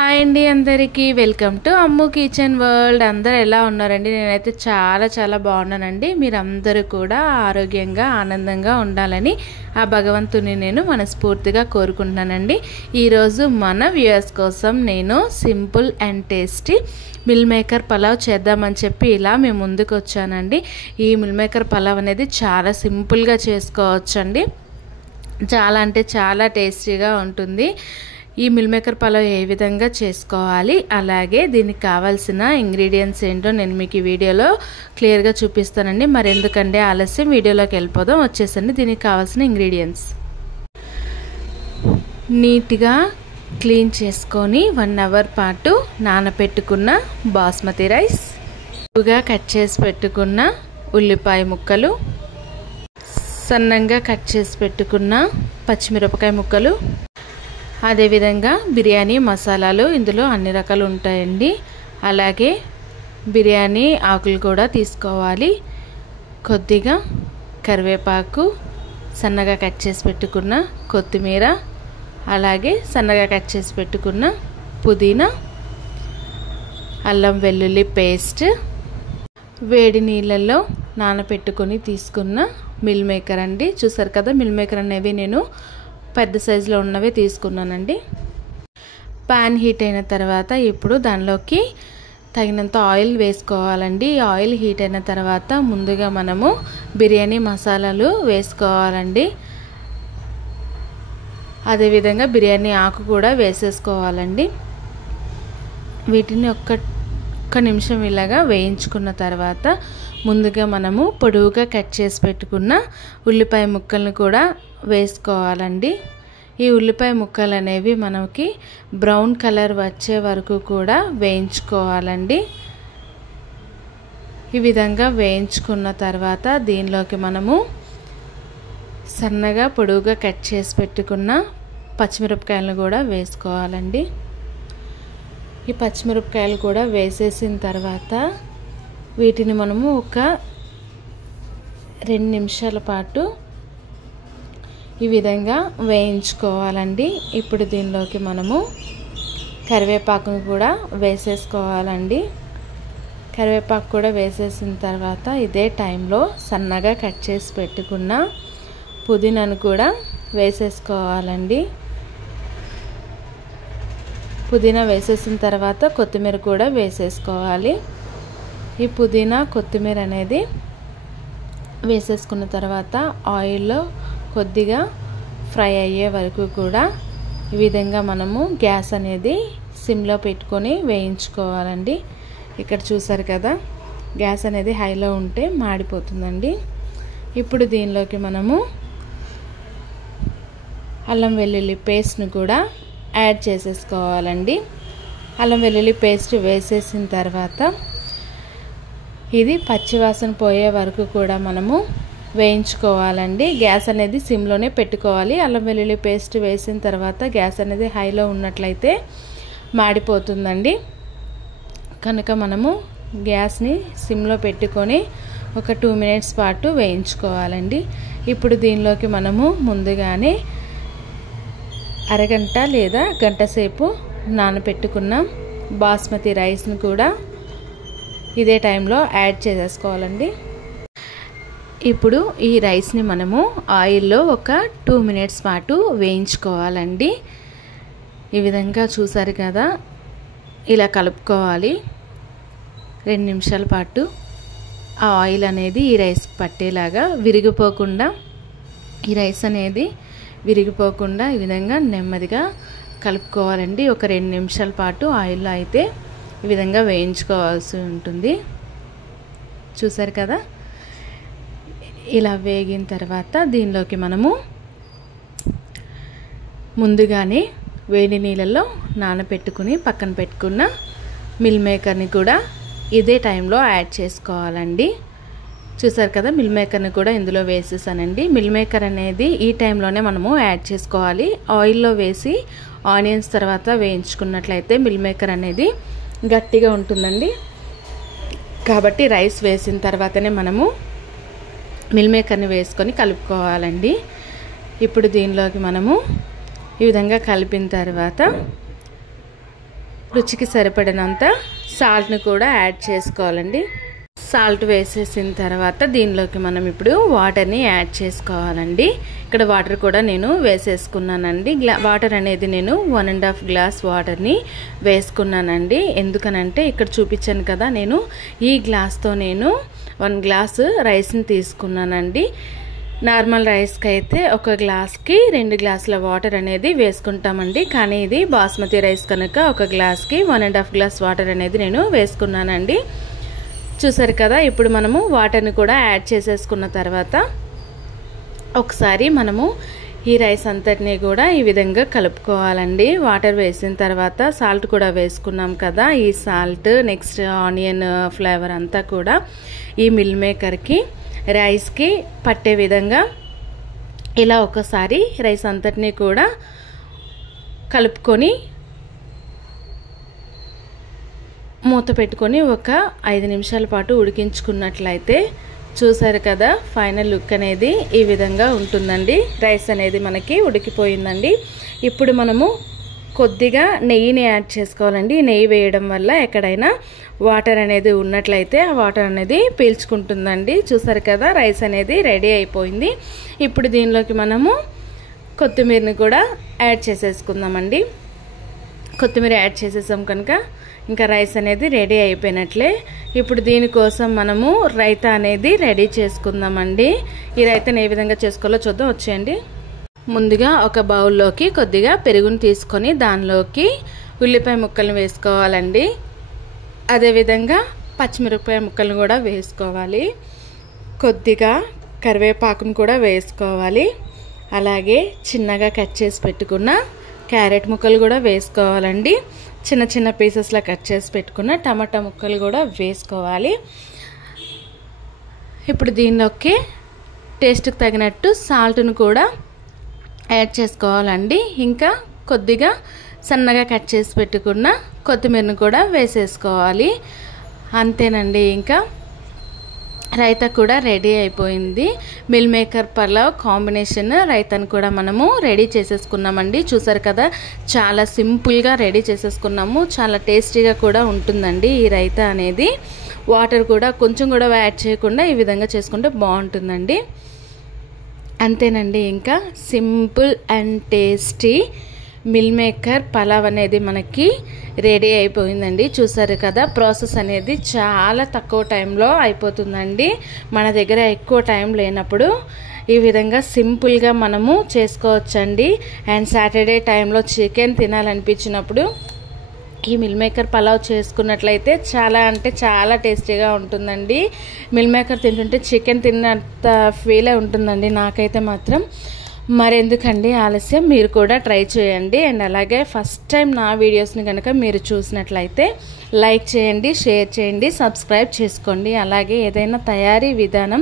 Hi అండి, అందరికీ welcome to Ammu kitchen world. అందరు ఎలా ఉన్నారండి? నేనైతే చాలా బాగున్నానండి. మీరందరూ కూడా ఆరోగ్యంగా ఆనందంగా ఉండాలని ఆ భగవంతుని నేను మనస్ఫూర్తిగా కోరుకుంటున్నానండి. ఈరోజు మన వ్యూయర్స్ కోసం నేను simple and tasty meal maker pulao చేద్దామని చెప్పి ఇలా మేము ముందుకు వచ్చానండి. ఈ మిల్ మేకర్ పలావ్ అనేది చాలా సింపుల్గా చేసుకోవచ్చండి. చాలా అంటే చాలా టేస్టీగా ఉంటుంది. ఈ మిల్ మేకర్ పలావ్ ఏ విధంగా చేసుకోవాలి, అలాగే దీనికి కావాల్సిన ఇంగ్రీడియంట్స్ ఏంటో నేను మీకు ఈ వీడియోలో క్లియర్గా చూపిస్తానండి. మరి ఎందుకంటే ఆలస్యం, వీడియోలోకి వెళ్ళిపోదాం. వచ్చేసండి దీనికి కావాల్సిన ఇంగ్రీడియంట్స్. నీట్గా క్లీన్ చేసుకొని 1 అవర్ పాటు నానబెట్టుకున్న బాస్మతి రైస్, ఎక్కువగా కట్ చేసి పెట్టుకున్న ఉల్లిపాయ ముక్కలు, సన్నంగా కట్ చేసి పెట్టుకున్న పచ్చిమిరపకాయ ముక్కలు, అదేవిధంగా బిర్యానీ మసాలాలు ఇందులో అన్ని రకాలు ఉంటాయండి. అలాగే బిర్యానీ ఆకులు కూడా తీసుకోవాలి. కొద్దిగా కరివేపాకు, సన్నగా కట్ చేసి పెట్టుకున్న కొత్తిమీర, అలాగే సన్నగా కట్ చేసి పెట్టుకున్న పుదీనా, అల్లం వెల్లుల్లి పేస్ట్, వేడి నీళ్ళల్లో నానబెట్టుకొని తీసుకున్న మిల్ మేకర్ అండి. చూసారు కదా, మిల్ మేకర్ అనేవి నేను పెద్ద సైజులో ఉన్నవే తీసుకున్నానండి. పాన్ హీట్ అయిన తర్వాత ఇప్పుడు దానిలోకి తగినంత ఆయిల్ వేసుకోవాలండి. ఆయిల్ హీట్ అయిన తర్వాత ముందుగా మనము బిర్యానీ మసాలాలు వేసుకోవాలండి. అదేవిధంగా బిర్యానీ ఆకు కూడా వేసేసుకోవాలండి. వీటిని ఒక్క నిమిషం ఇలాగా వేయించుకున్న తర్వాత ముందుగా మనము పొడవుగా కట్ చేసి పెట్టుకున్న ఉల్లిపాయ ముక్కలను కూడా వేసుకోవాలండి. ఈ ఉల్లిపాయ ముక్కలు అనేవి మనకి బ్రౌన్ కలర్ వచ్చే వరకు కూడా వేయించుకోవాలండి. ఈ విధంగా వేయించుకున్న తర్వాత దీనిలోకి మనము సన్నగా పొడవుగా కట్ చేసి పెట్టుకున్న పచ్చిమిరపకాయలను కూడా వేసుకోవాలండి. ఈ పచ్చిమిరపకాయలు కూడా వేసేసిన తర్వాత వీటిని మనము ఒక 2 నిమిషాల పాటు ఈ విధంగా వేయించుకోవాలండి. ఇప్పుడు దీనిలోకి మనము కరివేపాకును కూడా వేసేసుకోవాలండి. కరివేపాకు కూడా వేసేసిన తర్వాత ఇదే టైంలో సన్నగా కట్ చేసి పెట్టుకున్న పుదీనాను కూడా వేసేసుకోవాలండి. పుదీనా వేసేసిన తర్వాత కొత్తిమీర కూడా వేసేసుకోవాలి. ఈ పుదీనా కొత్తిమీర అనేది వేసేసుకున్న తర్వాత ఆయిల్లో కొద్దిగా ఫ్రై అయ్యే వరకు కూడా ఈ విధంగా మనము గ్యాస్ అనేది సిమ్లో పెట్టుకొని వేయించుకోవాలండి. ఇక్కడ చూసారు కదా, గ్యాస్ అనేది హైలో ఉంటే మాడిపోతుందండి. ఇప్పుడు దీనిలోకి మనము అల్లం వెల్లుల్లి పేస్ట్ను కూడా యాడ్ చేసేసుకోవాలండి. అల్లం వెల్లుల్లి పేస్ట్ వేసేసిన తర్వాత ఇది పచ్చివాసన పోయే వరకు కూడా మనము వేయించుకోవాలండి. గ్యాస్ అనేది సిమ్లోనే పెట్టుకోవాలి. అల్లం వెల్లుల్లి పేస్ట్ వేసిన తర్వాత గ్యాస్ అనేది హైలో ఉన్నట్లయితే మాడిపోతుందండి. కనుక మనము గ్యాస్ని సిమ్లో పెట్టుకొని ఒక 2 మినిట్స్ పాటు వేయించుకోవాలండి. ఇప్పుడు దీనిలోకి మనము ముందుగానే అరగంట లేదా గంట సేపు నానబెట్టుకున్న బాస్మతి రైస్ని కూడా ఇదే టైంలో యాడ్ చేసేసుకోవాలండి. ఇప్పుడు ఈ రైస్ని మనము ఆయిల్లో ఒక 2 మినిట్స్ పాటు వేయించుకోవాలండి. ఈ విధంగా చూసారు కదా, ఇలా కలుపుకోవాలి. 2 నిమిషాల పాటు ఆ ఆయిల్ అనేది ఈ రైస్ పట్టేలాగా విరిగిపోకుండా, ఈ రైస్ అనేది విరిగిపోకుండా ఈ విధంగా నెమ్మదిగా కలుపుకోవాలండి. ఒక 2 నిమిషాల పాటు ఆయిల్లో అయితే ఈ విధంగా వేయించుకోవాల్సి ఉంటుంది. చూసారు కదా, ఇలా వేగిన తర్వాత దీనిలోకి మనము ముందుగానే వేడి నీళ్ళల్లో నానబెట్టుకుని పక్కన పెట్టుకున్న మిల్ మేకర్ని కూడా ఇదే టైంలో యాడ్ చేసుకోవాలండి. చూసారు కదా, మిల్ మేకర్ని కూడా ఇందులో వేసేసానండి. మిల్ మేకర్ అనేది ఈ టైంలోనే మనము యాడ్ చేసుకోవాలి. ఆయిల్లో వేసి ఆనియన్స్ తర్వాత వేయించుకున్నట్లయితే మిల్ మేకర్ అనేది గట్టిగా ఉంటుందండి. కాబట్టి రైస్ వేసిన తర్వాతనే మనము మిల్ మేకర్ని వేసుకొని కలుపుకోవాలండి. ఇప్పుడు దీనిలోకి మనము ఈ విధంగా కలిపిన తర్వాత రుచికి సరిపడినంత సాల్ట్ని కూడా యాడ్ చేసుకోవాలండి. సాల్ట్ వేసేసిన తర్వాత దీనిలోకి మనం ఇప్పుడు వాటర్ని యాడ్ చేసుకోవాలండి. ఇక్కడ వాటర్ కూడా నేను వేసేసుకున్నానండి. వాటర్ అనేది నేను 1.5 గ్లాస్ వాటర్ని వేసుకున్నానండి. ఎందుకనంటే ఇక్కడ చూపించాను కదా, నేను ఈ గ్లాస్తో నేను 1 గ్లాస్ రైస్ని తీసుకున్నానండి. నార్మల్ రైస్కి అయితే 1 గ్లాస్కి 2 గ్లాసుల వాటర్ అనేది వేసుకుంటామండి. కానీ ఇది బాస్మతి రైస్ కనుక 1 గ్లాస్కి 1.5 గ్లాస్ వాటర్ అనేది నేను వేసుకున్నానండి. చూసారు కదా, ఇప్పుడు మనము వాటర్ని కూడా యాడ్ చేసేసుకున్న తర్వాత ఒకసారి మనము ఈ రైస్ అంతటినీ కూడా ఈ విధంగా కలుపుకోవాలండి. వాటర్ వేసిన తర్వాత సాల్ట్ కూడా వేసుకున్నాం కదా, ఈ సాల్ట్ నెక్స్ట్ ఆనియన్ ఫ్లేవర్ అంతా కూడా ఈ మిల్ మేకర్కి రైస్కి పట్టే విధంగా ఇలా ఒకసారి రైస్ అంతటినీ కూడా కలుపుకొని మూత పెట్టుకొని ఒక 5 నిమిషాల పాటు ఉడికించుకున్నట్లయితే చూసారు కదా, ఫైనల్ లుక్ అనేది ఈ విధంగా ఉంటుందండి. రైస్ అనేది మనకి ఉడికిపోయిందండి. ఇప్పుడు మనము కొద్దిగా నెయ్యిని యాడ్ చేసుకోవాలండి. నెయ్యి వేయడం వల్ల ఎక్కడైనా వాటర్ అనేది ఉన్నట్లయితే ఆ వాటర్ అనేది పీల్చుకుంటుందండి. చూసారు కదా, రైస్ అనేది రెడీ అయిపోయింది. ఇప్పుడు దీనిలోకి మనము కొత్తిమీరని కూడా యాడ్ చేసేసుకుందామండి. కొత్తిమీర యాడ్ చేసేసాం కనుక ఇంకా రైస్ అనేది రెడీ అయిపోయినట్లే. ఇప్పుడు దీనికోసం మనము రైతా అనేది రెడీ చేసుకుందామండి. ఈ రైతాని ఏ విధంగా చేసుకోవాలో చూద్దాం, వచ్చేయండి. ముందుగా ఒక బౌల్లోకి కొద్దిగా పెరుగుని తీసుకొని దానిలోకి ఉల్లిపాయ ముక్కలను వేసుకోవాలండి. అదేవిధంగా పచ్చిమిరపకాయ ముక్కలను కూడా వేసుకోవాలి. కొద్దిగా కరివేపాకును కూడా వేసుకోవాలి. అలాగే చిన్నగా కట్ చేసి పెట్టుకున్న క్యారెట్ ముక్కలు కూడా వేసుకోవాలండి. చిన్న చిన్న పీసెస్లా కట్ చేసి పెట్టుకున్న టమాటా ముక్కలు కూడా వేసుకోవాలి. ఇప్పుడు దీనిలోకి టేస్ట్కి తగినట్టు సాల్ట్ను కూడా యాడ్ చేసుకోవాలండి. ఇంకా కొద్దిగా సన్నగా కట్ చేసి పెట్టుకున్న కొత్తిమీరను కూడా వేసేసుకోవాలి. అంతేనండి, ఇంకా రైతా కూడా రెడీ అయిపోయింది. మిల్ మేకర్ పలావ్ కాంబినేషన్ రైతాను కూడా మనము రెడీ చేసేసుకున్నామండి. చూసారు కదా, చాలా సింపుల్గా రెడీ చేసేసుకున్నాము. చాలా టేస్టీగా కూడా ఉంటుందండి ఈ రైతా అనేది. వాటర్ కూడా కొంచెం కూడా యాడ్ చేయకుండా ఈ విధంగా చేసుకుంటే బాగుంటుందండి. అంతేనండి, ఇంకా simple and tasty meal maker pulao అనేది మనకి రెడీ అయిపోయిందండి. చూసారు కదా, ప్రాసెస్ అనేది చాలా తక్కువ టైంలో అయిపోతుందండి. మన దగ్గర ఎక్కువ టైం లేనప్పుడు ఈ విధంగా సింపుల్గా మనము చేసుకోవచ్చండి. అండ్ సాటర్డే టైంలో చికెన్ తినాలనిపించినప్పుడు ఈ మిల్ మేకర్ పలావ్ చేసుకున్నట్లయితే చాలా అంటే చాలా టేస్టీగా ఉంటుందండి. మిల్ మేకర్ తింటుంటే చికెన్ తిన్నంత ఫీలే ఉంటుందండి నాకైతే మాత్రం. మరెందుకండి ఆలస్యం, మీరు కూడా ట్రై చేయండి. అండ్ అలాగే ఫస్ట్ టైం నా వీడియోస్ని కనుక మీరు చూసినట్లయితే లైక్ చేయండి, షేర్ చేయండి, సబ్స్క్రైబ్ చేసుకోండి. అలాగే ఏదైనా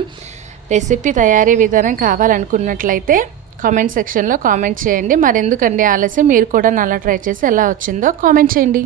రెసిపీ తయారీ విధానం కావాలనుకున్నట్లయితే కామెంట్ సెక్షన్లో కామెంట్ చేయండి. మరెందుకండి ఆలస్యం, మీరు కూడా నలా ట్రై చేసి ఎలా వచ్చిందో కామెంట్ చేయండి.